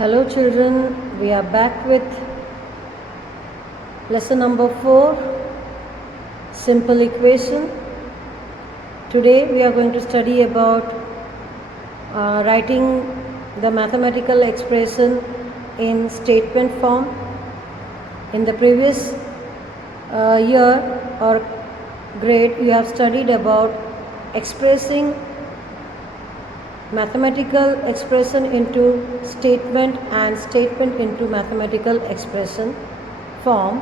Hello children, we are back with lesson number 4, simple equation. Today we are going to study about writing the mathematical expression in statement form. In the previous year or grade, you have studied about expressing mathematical expression into statement and statement into mathematical expression form,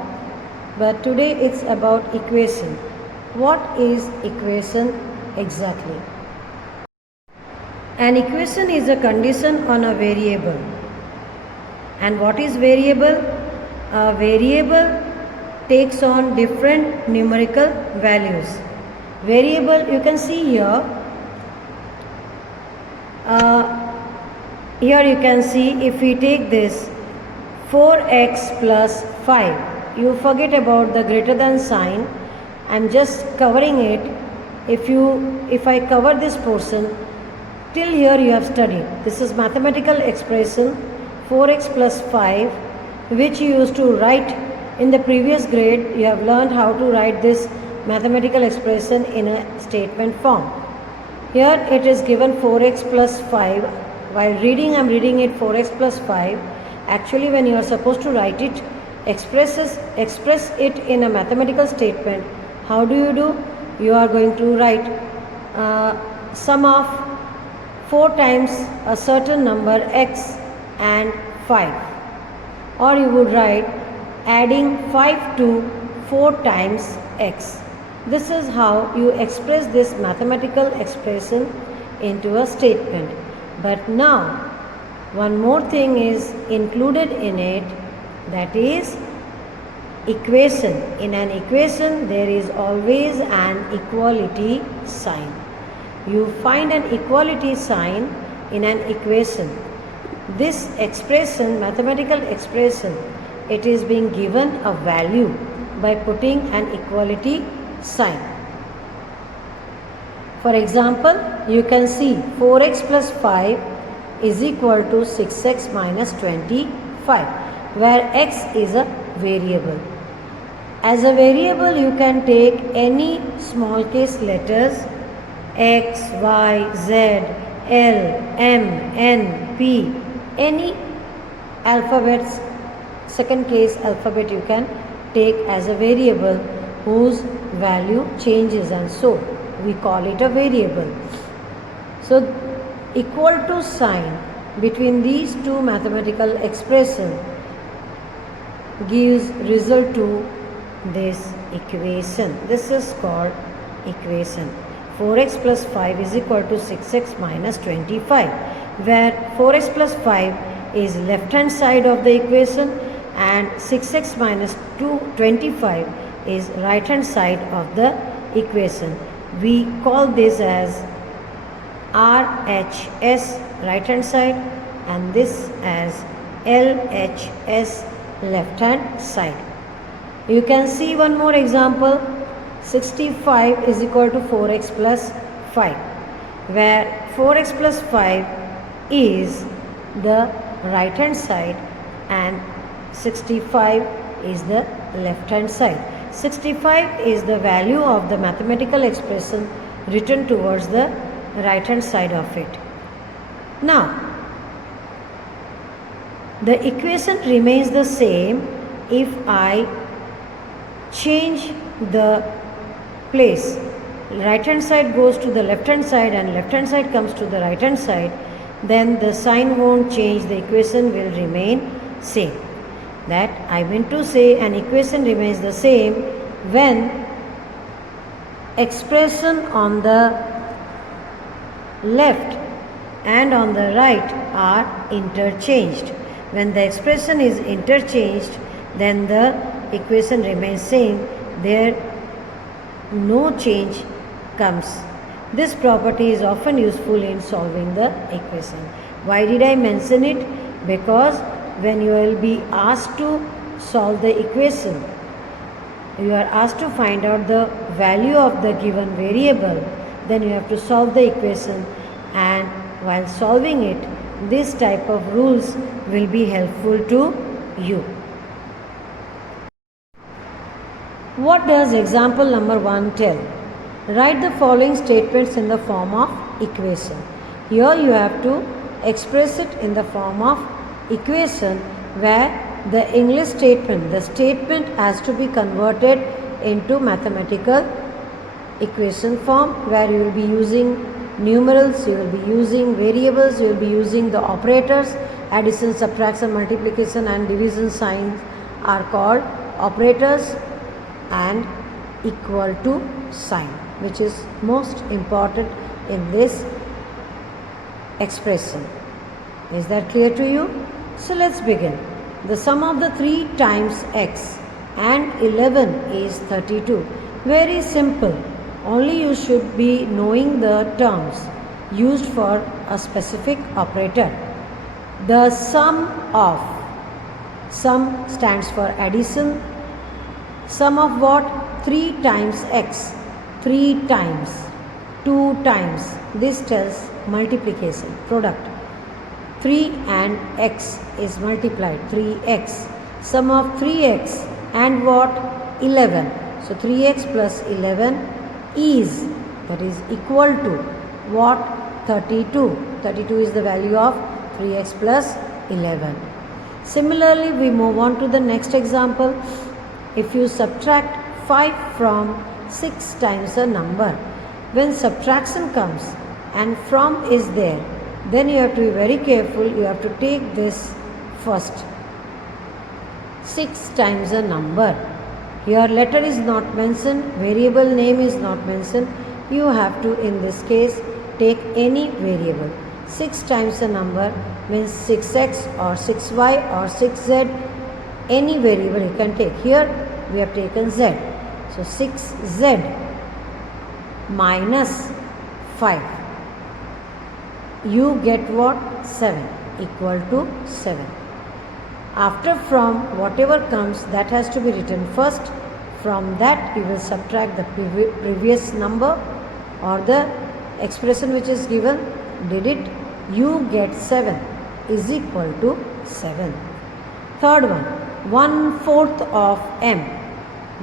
but today it's about equation. What is equation exactly? An equation is a condition on a variable. And what is variable? A variable takes on different numerical values. Variable, you can see here. Here you can see, if we take this 4x plus 5, you forget about the greater than sign. I'm just covering it. If I cover this portion, till here you have studied. This is mathematical expression 4x plus 5, which you used to write in the previous grade. You have learned how to write this mathematical expression in a statement form. Here it is given 4x plus 5. While reading, I am reading it 4x plus 5. Actually, when you are supposed to write it, express it in a mathematical statement, how do? You are going to write sum of 4 times a certain number x and 5. Or you would write adding 5 to 4 times x. This is how you express this mathematical expression into a statement. But now, one more thing is included in it, that is equation. In an equation, there is always an equality sign. You find an equality sign in an equation. This expression, mathematical expression, it is being given a value by putting an equality sign. For example, you can see 4x plus 5 is equal to 6x minus 25, where x is a variable. As a variable, you can take any small case letters x, y, z, l, m, n, p, any alphabets, second case alphabet you can take as a variable whose value changes, and so we call it a variable. So equal to sign between these two mathematical expressions gives result to this equation. This is called equation. 4x plus 5 is equal to 6x minus 25, where 4x plus 5 is left hand side of the equation and 6x minus 25 is right hand side of the equation. We call this as RHS, right hand side, and this as LHS, left hand side. You can see one more example. 65 is equal to 4x plus 5, where 4x plus 5 is the right hand side and 65 is the left hand side. 65 is the value of the mathematical expression written towards the right hand side of it. Now, the equation remains the same if I change the place. Right hand side goes to the left hand side and left hand side comes to the right hand side, then the sign won't change, the equation will remain same. That I mean to say, an equation remains the same when expression on the left and on the right are interchanged. When the expression is interchanged, then the equation remains same. There no change comes. This property is often useful in solving the equation. Why did I mention it? Because when you will be asked to solve the equation, you are asked to find out the value of the given variable, then you have to solve the equation, and while solving it, this type of rules will be helpful to you. What does example number 1 tell? Write the following statements in the form of equation. Here you have to express it in the form of equation, where the English statement, the statement has to be converted into mathematical equation form, where you will be using numerals, you will be using variables, you will be using the operators. Addition, subtraction, multiplication and division signs are called operators, and equal to sign, which is most important in this expression. Is that clear to you? So let's begin. The sum of the 3 times x and 11 is 32. Very simple. Only you should be knowing the terms used for a specific operator. The sum of, sum stands for addition. Sum of what? 3 times x, 3 times, 2 times. This tells multiplication, product. 3 and x is multiplied, 3x. Sum of 3x and what? 11. So 3x plus 11 is, that is equal to what? 32. 32 is the value of 3x plus 11. Similarly, we move on to the next example. If you subtract 5 from 6 times a number, when subtraction comes and from is there, then you have to be very careful. You have to take this first. 6 times a number. Here letter is not mentioned, variable name is not mentioned. You have to, in this case, take any variable. 6 times a number means 6x or 6y or 6z. Any variable you can take. Here we have taken z. So 6z minus 5. You get what? 7, equal to 7. After from, whatever comes, that has to be written first. From that you will subtract the previous number or the expression which is given. Did it? You get 7 is equal to 7. Third one, 1/4 of m.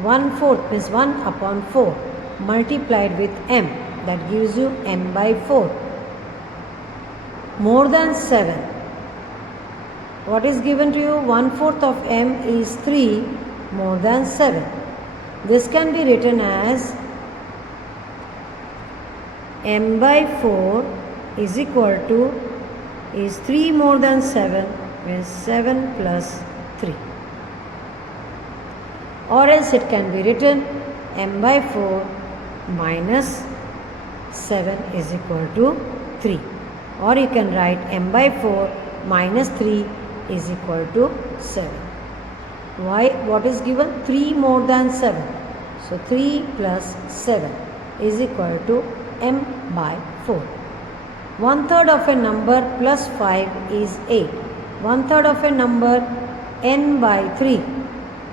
1/4 means 1 upon 4 multiplied with m. That gives you m by 4. More than 7. What is given to you? 1/4 of m is 3 more than 7. This can be written as m by 4 is equal to, is 3 more than 7 means 7 plus 3. Or else it can be written m by 4 minus 7 is equal to 3. Or you can write m by 4 minus 3 is equal to 7. Why? What is given? 3 more than 7. So 3 plus 7 is equal to m by 4. 1/3 of a number plus 5 is 8. 1/3 of a number n by 3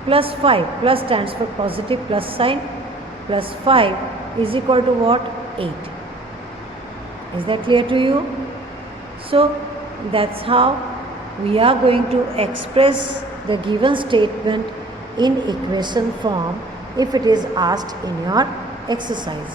plus 5, plus stands for positive plus sign, plus 5 is equal to what? 8. Is that clear to you? So that's how we are going to express the given statement in equation form if it is asked in your exercise.